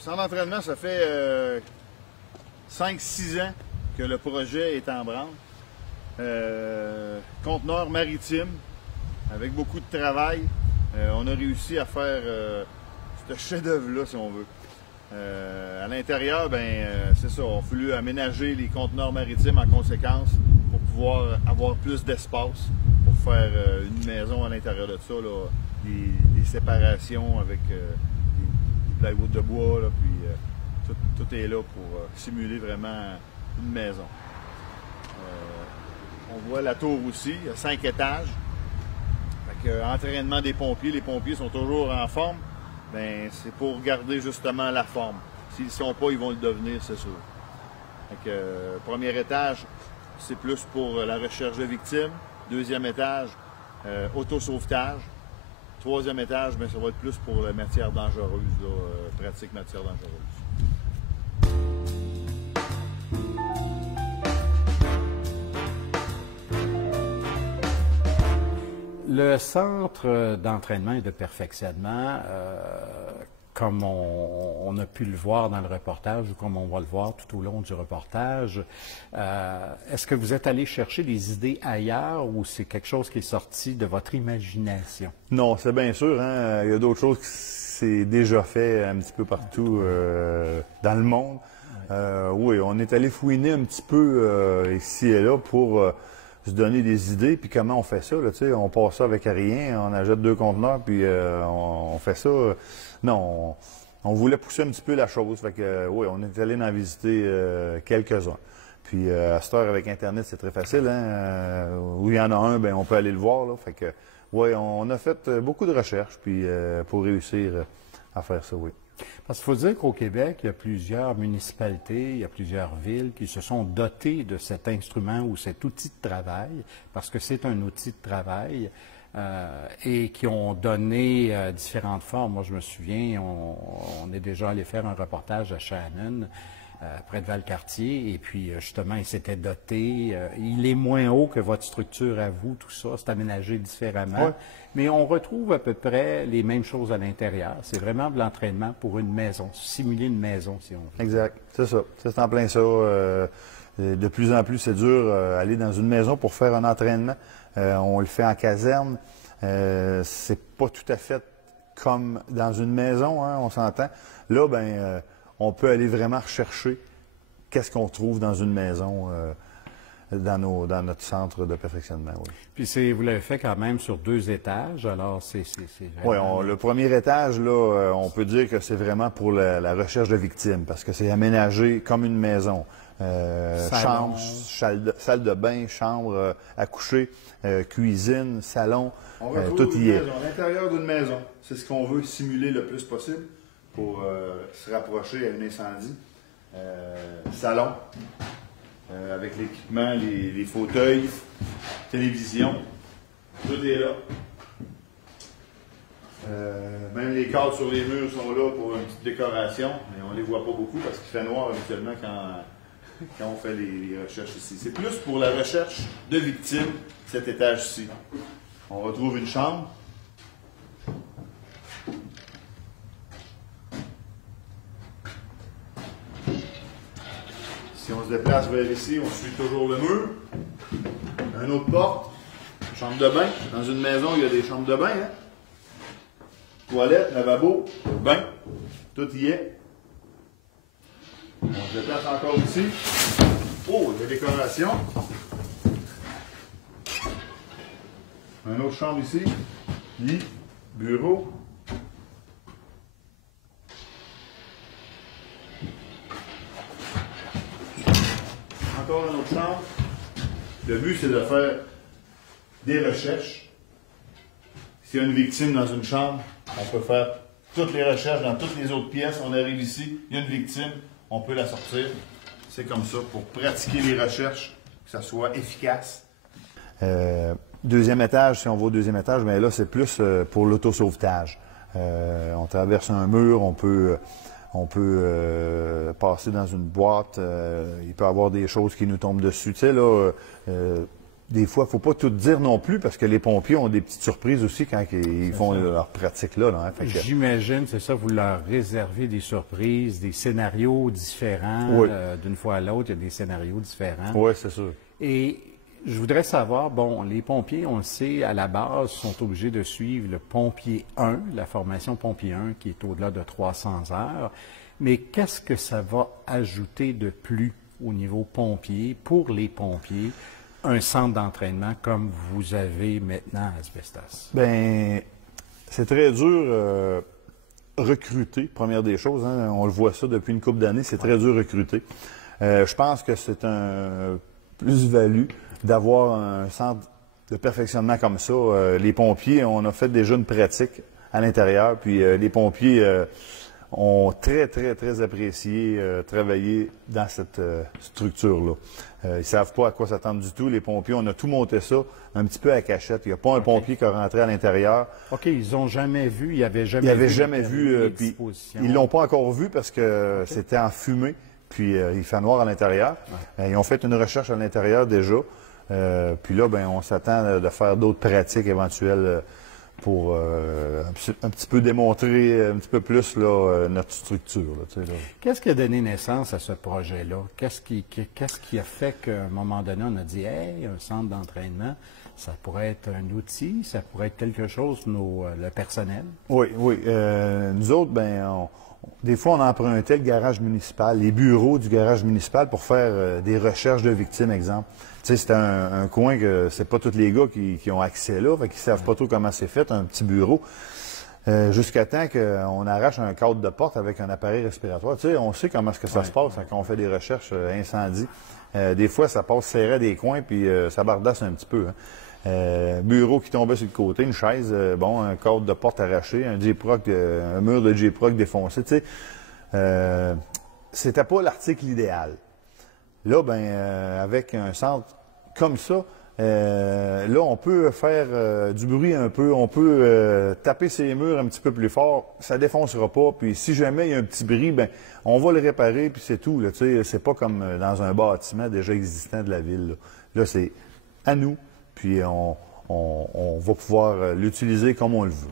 Centre d'entraînement, ça fait 5-6 ans que le projet est en branle. Conteneur maritime, avec beaucoup de travail, on a réussi à faire ce chef-d'œuvre-là, si on veut. À l'intérieur, c'est ça, on a voulu aménager les conteneurs maritimes en conséquence pour pouvoir avoir plus d'espace pour faire une maison à l'intérieur de ça, là, des séparations avec des plywood de bois, là, puis tout est là pour simuler vraiment une maison. On voit la tour aussi, il y a 5 étages. Fait que, entraînement des pompiers, les pompiers sont toujours en forme. C'est pour garder justement la forme. S'ils ne sont pas, ils vont le devenir, c'est sûr. Fait que, premier étage, c'est plus pour la recherche de victimes. Deuxième étage, autosauvetage. Troisième étage, ça va être plus pour la matière dangereuse, pratique matière dangereuse. Le centre d'entraînement et de perfectionnement, comme on a pu le voir dans le reportage ou comme on va le voir tout au long du reportage, est-ce que vous êtes allé chercher des idées ailleurs ou c'est quelque chose qui est sorti de votre imagination? Non, c'est bien sûr. Hein? Il y a d'autres choses qui c'est déjà fait un petit peu partout dans le monde. Oui, on est allé fouiner un petit peu ici et là pour se donner des idées. Puis comment on fait ça? Là, on passe ça avec rien, on achète 2 conteneurs, puis on fait ça. Non, on voulait pousser un petit peu la chose. Fait que, oui, on est allé en visiter quelques-uns. Puis à cette heure, avec Internet, c'est très facile. Hein? Où il y en a un, on peut aller le voir. Là. Fait que, oui, on a fait beaucoup de recherches puis, pour réussir à faire ça, oui. Parce qu'il faut dire qu'au Québec, il y a plusieurs municipalités, il y a plusieurs villes qui se sont dotées de cet instrument ou cet outil de travail, parce que c'est un outil de travail, et qui ont donné différentes formes. Moi, je me souviens, on est déjà allé faire un reportage à Shannon, près de Valcartier, et puis justement, il s'était doté. Il est moins haut que votre structure à vous, tout ça, c'est aménagé différemment. Ouais. Mais on retrouve à peu près les mêmes choses à l'intérieur. C'est vraiment de l'entraînement pour une maison, simuler une maison, si on veut. Exact, c'est ça. C'est en plein ça. De plus en plus, c'est dur aller dans une maison pour faire un entraînement. On le fait en caserne. C'est pas tout à fait comme dans une maison, hein, on s'entend. Là, on peut aller vraiment rechercher qu'est-ce qu'on trouve dans une maison, dans notre centre de perfectionnement. Oui. Puis vous l'avez fait quand même sur 2 étages, alors c'est vraiment... Oui, le premier étage, là, on peut dire que c'est vraiment pour la recherche de victimes, parce que c'est aménagé comme une maison. Chambre, salle de bain, chambre à coucher, cuisine, salon, tout y est. À l'intérieur d'une maison, c'est ce qu'on veut simuler le plus possible pour se rapprocher à un incendie. Salon, avec l'équipement, les fauteuils, télévision, tout est là. Même les cadres sur les murs sont là pour une petite décoration, mais on ne les voit pas beaucoup parce qu'il fait noir habituellement quand on fait les recherches ici. C'est plus pour la recherche de victimes, cet étage-ci. On retrouve une chambre. Si on se déplace vers ici, on suit toujours le mur. Une autre porte. Chambre de bain. Dans une maison, il y a des chambres de bain. Hein? Toilette, lavabo, bain. Tout y est. On se déplace encore ici. Oh, la décoration. Une autre chambre ici. Lit, bureau. Encore une autre chambre. Le but, c'est de faire des recherches. S'il y a une victime dans une chambre, on peut faire toutes les recherches dans toutes les autres pièces. On arrive ici, il y a une victime, on peut la sortir. C'est comme ça pour pratiquer les recherches, que ça soit efficace. Deuxième étage, si on va au deuxième étage, mais là, c'est plus pour l'autosauvetage. On traverse un mur, on peut passer dans une boîte, il peut y avoir des choses qui nous tombent dessus. Tu sais, là, des fois, il ne faut pas tout dire non plus parce que les pompiers ont des petites surprises aussi quand ils font leur pratique là. Hein. J'imagine, c'est ça, vous leur réservez des surprises, des scénarios différents. Oui. D'une fois à l'autre, il y a des scénarios différents. Oui, c'est sûr. Et je voudrais savoir, bon, les pompiers, on le sait, à la base, sont obligés de suivre le pompier 1, la formation pompier 1, qui est au-delà de 300 heures. Mais qu'est-ce que ça va ajouter de plus au niveau pompier, pour les pompiers, un centre d'entraînement comme vous avez maintenant à Asbestas? Bien, c'est très dur recruter, première des choses. Hein, on le voit ça depuis une couple d'années, c'est très dur recruter. Je pense que c'est un plus-value d'avoir un centre de perfectionnement comme ça. Les pompiers, on a fait déjà une pratique à l'intérieur, puis les pompiers ont très, très, très apprécié travailler dans cette structure-là. Ils ne savent pas à quoi s'attendre du tout. Les pompiers, on a tout monté ça un petit peu à cachette. Il n'y a pas un pompier qui est rentré à l'intérieur. OK, ils n'ont jamais vu, ils n'avaient jamais Ils vu. n'avaient jamais vu, puis ils ne l'ont pas encore vu parce que c'était en fumée, puis il fait noir à l'intérieur. Ils ont fait une recherche à l'intérieur déjà. Puis là, ben, on s'attend de faire d'autres pratiques éventuelles pour un petit peu démontrer un petit peu plus là, notre structure. Là. Qu'est-ce qui a donné naissance à ce projet-là? Qu'est-ce qui a fait qu'à un moment donné, on a dit, hey, un centre d'entraînement, ça pourrait être un outil, ça pourrait être quelque chose pour le personnel? Oui. Nous autres, ben, des fois, on empruntait le garage municipal, les bureaux du garage municipal pour faire des recherches de victimes, exemple. Tu sais, c'est un coin que c'est pas tous les gars qui ont accès là, fait qu'ils savent pas trop comment c'est fait, un petit bureau. Jusqu'à temps qu'on arrache un cadre de porte avec un appareil respiratoire. Tu sais, on sait comment est-ce que ça se passe quand on fait des recherches incendie. Des fois, ça passe serré des coins, puis ça bardasse un petit peu. Hein. Bureau qui tombait sur le côté, une chaise, un cadre de porte arraché, un mur de J-Proc défoncé. Tu sais, c'était pas l'article idéal. Là, avec un centre comme ça, là, on peut faire du bruit un peu, on peut taper ses murs un petit peu plus fort, ça défoncera pas, puis si jamais il y a un petit bris, on va le réparer, puis c'est tout. Là, tu sais, c'est pas comme dans un bâtiment déjà existant de la ville. Là, c'est à nous, puis on va pouvoir l'utiliser comme on le veut.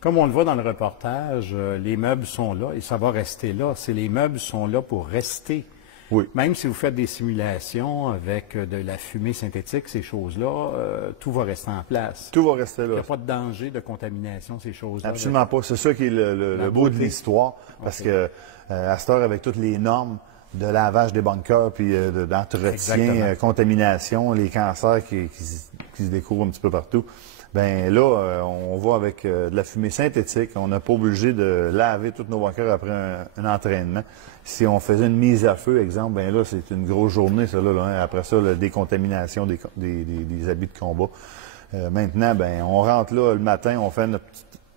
Comme on le voit dans le reportage, les meubles sont là et ça va rester là. Les meubles sont là pour rester. Oui. Même si vous faites des simulations avec de la fumée synthétique, ces choses-là, tout va rester en place. Tout va rester là. Il n'y a pas de danger de contamination, ces choses-là. Absolument pas. C'est ça qui est le beau de l'histoire. Parce que à cette heure, avec toutes les normes de lavage des bunkers, puis d'entretien, contamination, les cancers qui se découvrent un petit peu partout, là, on va avec de la fumée synthétique. On n'est pas obligé de laver tous nos bunkers après un entraînement. Si on faisait une mise à feu, exemple, là, c'est une grosse journée, ça, là, hein. Après ça, la décontamination des habits de combat. Maintenant, on rentre là le matin, on fait notre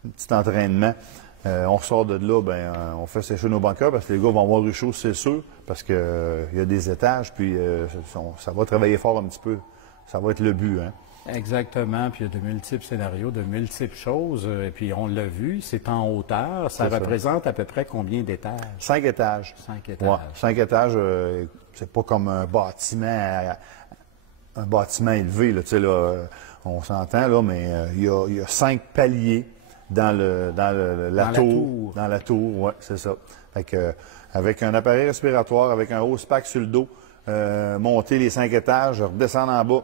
petit entraînement. On ressort de là, on fait sécher nos bunkers parce que les gars vont avoir eu chaud, c'est sûr, parce que il y a des étages, puis ça va travailler fort un petit peu. Ça va être le but, hein. Exactement, puis il y a de multiples scénarios, de multiples choses, et puis on l'a vu, c'est en hauteur, ça représente à peu près combien d'étages? 5 étages. 5 étages. Ouais, 5 étages, c'est pas comme un bâtiment élevé, là, tu sais, là, on s'entend, là, mais il y a 5 paliers dans la tour. Dans la tour, oui, c'est ça. Fait que, avec un appareil respiratoire, avec un hose pack sur le dos, monter les 5 étages, redescendre en bas.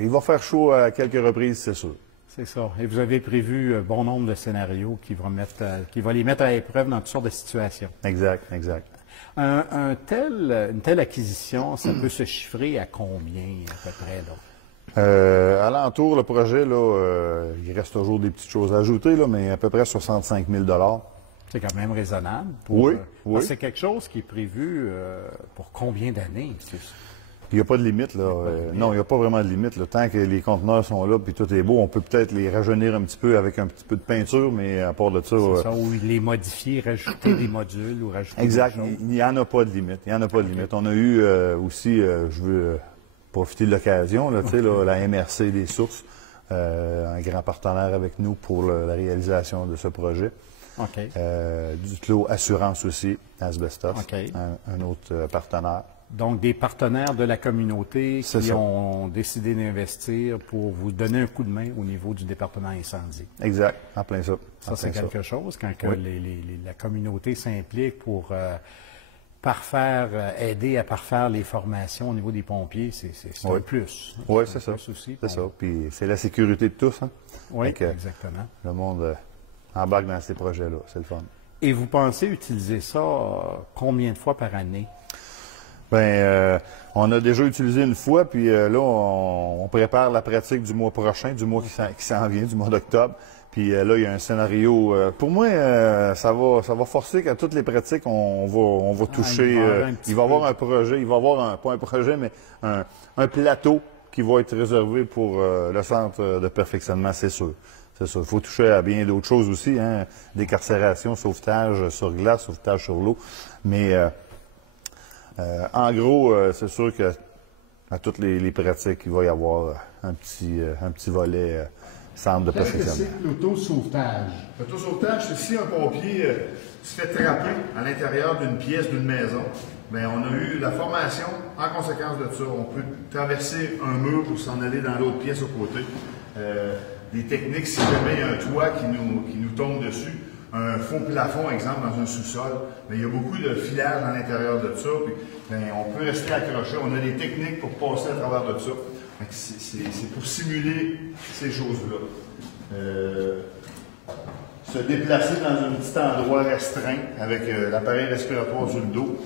Il va faire chaud à quelques reprises, c'est sûr. C'est ça. Et vous avez prévu un bon nombre de scénarios qui va les mettre à l'épreuve dans toutes sortes de situations. Exact. Une telle acquisition, ça peut se chiffrer à combien à peu près, là? Alentour, le projet, là, il reste toujours des petites choses à ajouter, là, mais à peu près 65 000 $. C'est quand même raisonnable. Oui. C'est quelque chose qui est prévu pour combien d'années? Il n'y a pas de limite, là. Non, il n'y a pas vraiment de limite, là. Tant que les conteneurs sont là puis tout est beau, on peut peut-être les rajeunir un petit peu avec un petit peu de peinture, mais à part de ça... C'est ça, ou les modifier, rajouter des modules ou rajouter exact. des choses. Il n'y en a pas de limite. Il n'y en a pas de limite. On a eu aussi, je veux profiter de l'occasion, là, tu sais, là, la MRC des Sources, un grand partenaire avec nous pour la réalisation de ce projet. OK. Duclos Assurance aussi, Asbestos, OK. un autre partenaire. Donc, des partenaires de la communauté C'est qui ça. ont décidé d'investir pour vous donner un coup de main au niveau du département incendie. Exact, en plein ça. Ça, En c'est plein quelque chose quand que Oui. la communauté s'implique pour aider à parfaire les formations au niveau des pompiers, c'est Oui. un plus. Oui, C'est c'est un ça. plus aussi. C'est ça. Puis c'est la sécurité de tous. Hein? Oui, Fait que exactement. le monde embarque dans ces projets-là. C'est le fun. Et vous pensez utiliser ça combien de fois par année? On a déjà utilisé une fois, puis là, on prépare la pratique du mois prochain, du mois qui s'en vient, du mois d'octobre. Puis là, il y a un scénario. Pour moi, ça va forcer qu'à toutes les pratiques, on va toucher. Il va y avoir un projet, il va y avoir pas un projet, mais un plateau qui va être réservé pour le centre de perfectionnement, c'est sûr. C'est sûr. Il faut toucher à bien d'autres choses aussi, hein, décarcération, sauvetage sur glace, sauvetage sur l'eau. Mais en gros, c'est sûr que à toutes les pratiques, il va y avoir un petit volet centre de perfectionnement. Qu'est-ce que c'est l'autosauvetage? L'autosauvetage, c'est si un pompier se fait trapper à l'intérieur d'une pièce, d'une maison, bien, on a eu la formation en conséquence de ça. On peut traverser un mur ou s'en aller dans l'autre pièce au côté. Des techniques, si jamais il y a un toit qui nous tombe dessus, un faux plafond, exemple, dans un sous-sol, bien, il y a beaucoup de filage à l'intérieur de ça, puis bien, on peut rester accroché. On a des techniques pour passer à travers de ça. C'est pour simuler ces choses-là. Se déplacer dans un petit endroit restreint avec l'appareil respiratoire sur le dos,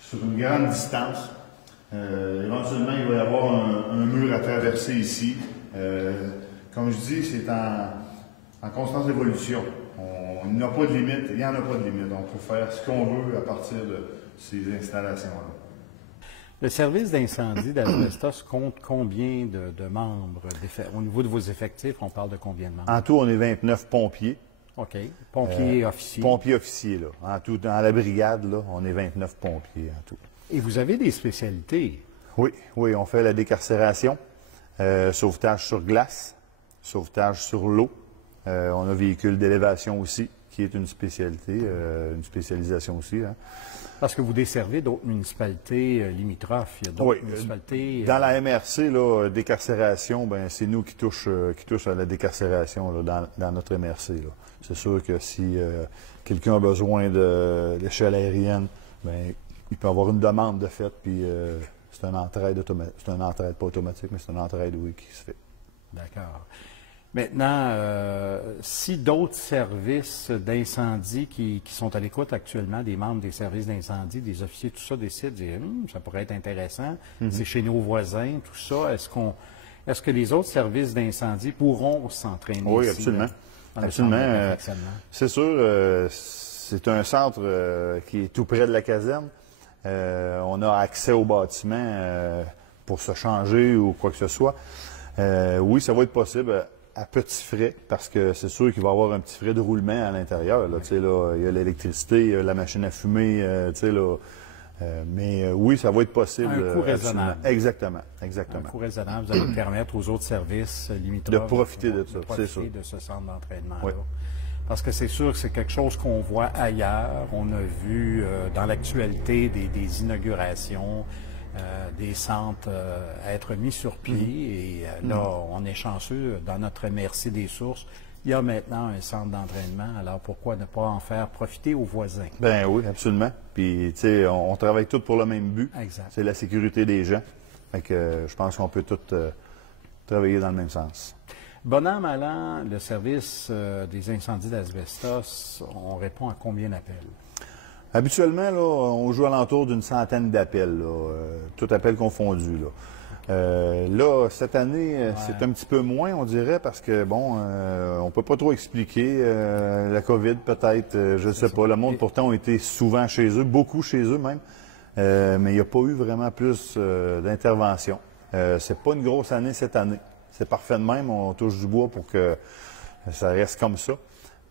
sur une grande distance. Éventuellement, il va y avoir un mur à traverser ici. Comme je dis, c'est en constante évolution. Il n'y a pas de limite, il n'y en a pas de limite. On peut faire ce qu'on veut à partir de ces installations-là. Le service d'incendie d'Asbestos compte combien de membres? Au niveau de vos effectifs, on parle de combien de membres? En tout, on est 29 pompiers. OK. Pompiers officiers. Pompiers officiers, là. En tout, dans la brigade, là, on est 29 pompiers en tout. Et vous avez des spécialités? Oui, on fait la décarcération, sauvetage sur glace, sauvetage sur l'eau. On a véhicule d'élévation aussi, qui est une spécialité, une spécialisation aussi. Hein. Parce que vous desservez d'autres municipalités limitrophes. Il y a d'autres municipalités. Dans la MRC, là, décarcération, ben c'est nous qui touche à la décarcération là, dans notre MRC. C'est sûr que si quelqu'un a besoin d'échelle aérienne, ben, il peut avoir une demande de fait, puis c'est une entraide automatique. C'est une entraide pas automatique, mais c'est une entraide, oui, qui se fait. D'accord. Maintenant, si d'autres services d'incendie qui sont à l'écoute actuellement, des membres des services d'incendie, des officiers, tout ça, décident de dire ça pourrait être intéressant, c'est chez nos voisins, tout ça, est-ce que les autres services d'incendie pourront s'entraîner Oui, ici, absolument. dans le Absolument. centre de perfectionnement? C'est sûr, c'est un centre qui est tout près de la caserne. On a accès au bâtiment pour se changer ou quoi que ce soit. Oui, ça va être possible à petits frais, parce que c'est sûr qu'il va y avoir un petit frais de roulement à l'intérieur. Là, il y a l'électricité, la machine à fumer, mais oui, ça va être possible. Un coût raisonnable. Exactement. Un coût raisonnable, vous allez permettre aux autres services limitrophes de profiter de ça, c'est sûr. De ce centre d'entraînement-là. Oui. Parce que c'est sûr que c'est quelque chose qu'on voit ailleurs. On a vu dans l'actualité des inaugurations, des centres être mis sur pied. Et là, on est chanceux. Dans notre MRC des Sources, il y a maintenant un centre d'entraînement. Alors, pourquoi ne pas en faire profiter aux voisins? Ben oui, absolument. Puis, tu sais, on travaille tous pour le même but. Exact. C'est la sécurité des gens. Fait que je pense qu'on peut tous travailler dans le même sens. Bon an, mal an, le service des incendies d'Asbestos, on répond à combien d'appels? Habituellement, là, on joue alentour d'une centaine d'appels, tout appel confondu. Là, cette année, c'est un petit peu moins, on dirait, parce que, bon, on peut pas trop expliquer. La COVID, peut-être, je ne sais pas. Le monde, pourtant, a été souvent chez eux, beaucoup chez eux même, mais il n'y a pas eu vraiment plus d'intervention. C'est pas une grosse année cette année. C'est parfait de même, on touche du bois pour que ça reste comme ça.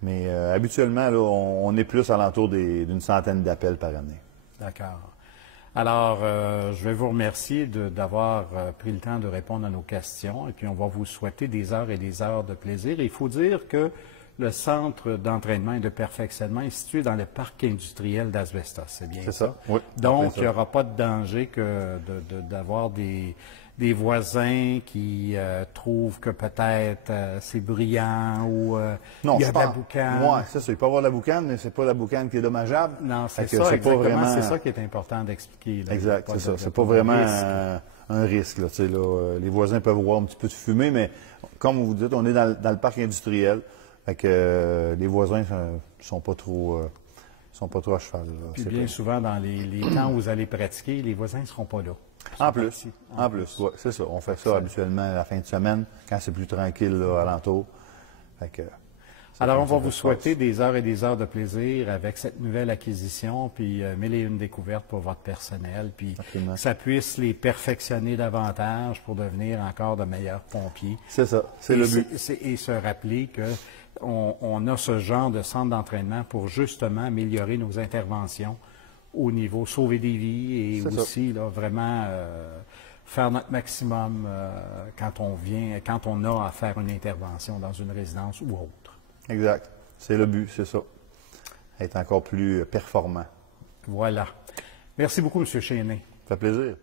Mais habituellement, là, on est plus alentour d'une centaine d'appels par année. D'accord. Alors, je vais vous remercier d'avoir pris le temps de répondre à nos questions. Et puis, on va vous souhaiter des heures et des heures de plaisir. Et il faut dire que le centre d'entraînement et de perfectionnement est situé dans le parc industriel d'Asbestos, c'est bien C'est ça? Oui. Donc, ça. il n'y aura pas de danger que d'avoir des voisins qui trouvent que peut-être c'est bruyant ou Non, il y a c'est de la pas. boucane. Oui, c'est ça. Il peut y avoir de la boucane, mais c'est pas la boucane qui est dommageable. Non, c'est Fait que ça, c'est pas exactement. vraiment- C'est ça qui est important d'expliquer. là. Exact, c'est ça. Il y a C'est pas pas de vraiment risque. un risque. Là, tu sais, là. Les voisins peuvent voir un petit peu de fumée, mais comme vous dites, on est dans le parc industriel. Fait que les voisins sont pas trop à cheval. Là. Puis C'est bien pas- souvent, dans les temps où vous allez pratiquer, les voisins ne seront pas là. Ils sont En plus, partis. en plus, ouais, c'est ça. On fait ça habituellement à la fin de semaine, quand c'est plus tranquille là, alentour. Fait que, c'est Alors, on comme ça va que vous ça se souhaiter passe. des heures et des heures de plaisir avec cette nouvelle acquisition, puis mille et une découvertes pour votre personnel, puis Absolument. que ça puisse les perfectionner davantage pour devenir encore de meilleurs pompiers. C'est ça, c'est Et le but. Et se rappeler que on a ce genre de centre d'entraînement pour justement améliorer nos interventions au niveau sauver des vies et C'est ça. aussi là, vraiment faire notre maximum quand on a à faire une intervention dans une résidence ou autre. Exact. C'est le but, c'est ça. Être encore plus performant. Voilà. Merci beaucoup, M. Chénet. Ça fait plaisir.